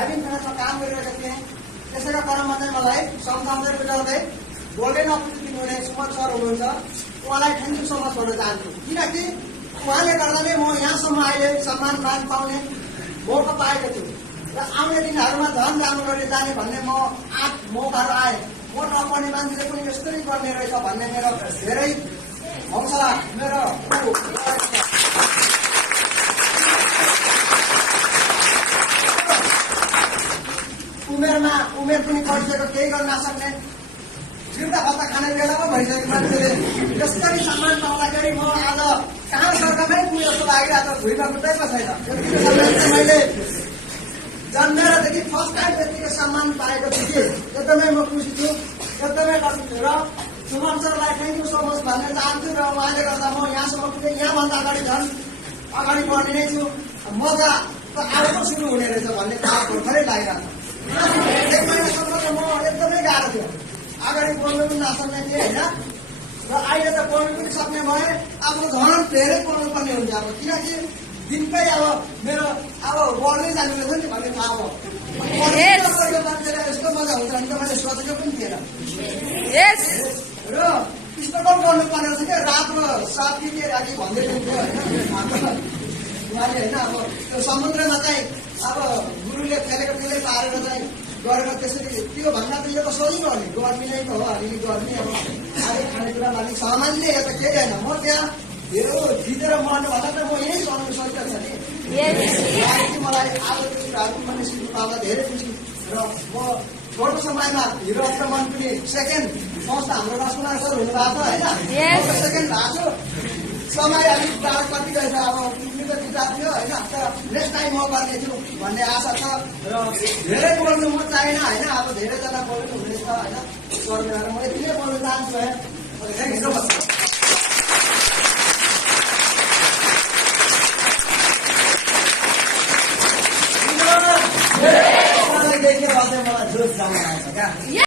Driving क्लासमा काम गरिरहेका थिएँ। त्यसैका क्रममा चाहिँ मलाई सम्झाउँदै बुझाउँदै गोल्डेन अपर्च्युनिटी हुने सुमन सर हुनुहुन्छ, उहाँलाई थ्याङ्क यू सो मच भन्न चाहन्छु। किनकि उहाँले गर्दा नै म यहाँसम्म अहिले सम्मान मान पाउने मौका पाएको छु र आउने दिनहरूमा झन् राम्रो गरेर जाने भन्ने म मौकाहरू आए। म नपर्ने मान्छेले पनि यस्तै गर्ने रहेछ भन्ने मेरो धेरै हौसला मेरो उमेर पनि परिसक्यो, केही गर्न नसक्ने फिर्ता भत्ता खाने बेला पो भइसक्यो मान्छेले यसरी सम्मान पाउँदाखेरि म आज कहाँ सरकारमै पुगे जस्तो लागिरहेको छ, भुइँमा खुट्टै पो छैन। मैले जन्मेरदेखि फर्स्ट टाइम यतिको सम्मान पाएको छु कि एकदमै म खुसी छु, एकदमै र सुमन सरलाई थ्याङ्क यू सो मच भन्न चाहन्छु। र उहाँले गर्दा म यहाँसम्म पुगेँ, यहाँभन्दा अगाडि झन् अगाडि बढ्ने नै छु। मजा त आज पो सुरु हुने रहेछ भन्ने भर्खरै लागिरहेको छ। एक महिनासम्म त म एकदमै गाह्रो थियो, अगाडि बोल्नु पनि नसक्ने थिएँ होइन। र अहिले त बोल्नु पनि सक्ने भए, आफ्नो झन् धेरै बोल्नु पर्ने हुन्छ अब, किनकि दिनकै अब मेरो अब बढ्दै जानु रहेछ नि भन्ने थाहा भयो। मान्छेलाई यस्तो मजा हुन्छ भने त मैले सोचेको पनि थिएन। र स्ट्रगल गर्नुपर्ने रहेछ क्या, रातमा साथी के राखी भन्दै हुन्थ्यो होइन उहाँले होइन। अब त्यो समुद्रमा चाहिँ अब गुरुले खेलेको त्यसले पारेर चाहिँ गरेर त्यसरी त्यो भन्दा त यो त सजिलो हो नि, गर्मी नै त हो, अलिअलि गर्मी अब आगे खानेकुरा अलिक सामान्य यो त केही होइन। म त्यहाँ धेरै जितेर मर्नुभन्दा त म यहीँ गर्नु सकिएको छ नि। मलाई आज त्यो कुराहरू पनि सिक्नु पाउँदा धेरै खुसी। र म छोटो समयमा हिरो अफ द मन्थ पनि सेकेन्ड फर्स्ट हाम्रो रसकुमार सर हुनुभएको छ होइन, सेकेन्ड भएको छु। समय अलिक टाढो कति रहेछ, अब पुग्नु त किताब थियो होइन, तर नेक्स्ट टाइम म गर्नेछु भन्ने आशा छ। र धेरै बोल्नु म चाहिनँ होइन, अब धेरैजना बोल्नु हुनेछ होइन, सरबाट म यति नै बोल्न चाहन्छु है। Thank you so much. देख्यो भने मलाई जोस जान आउँछ क्या।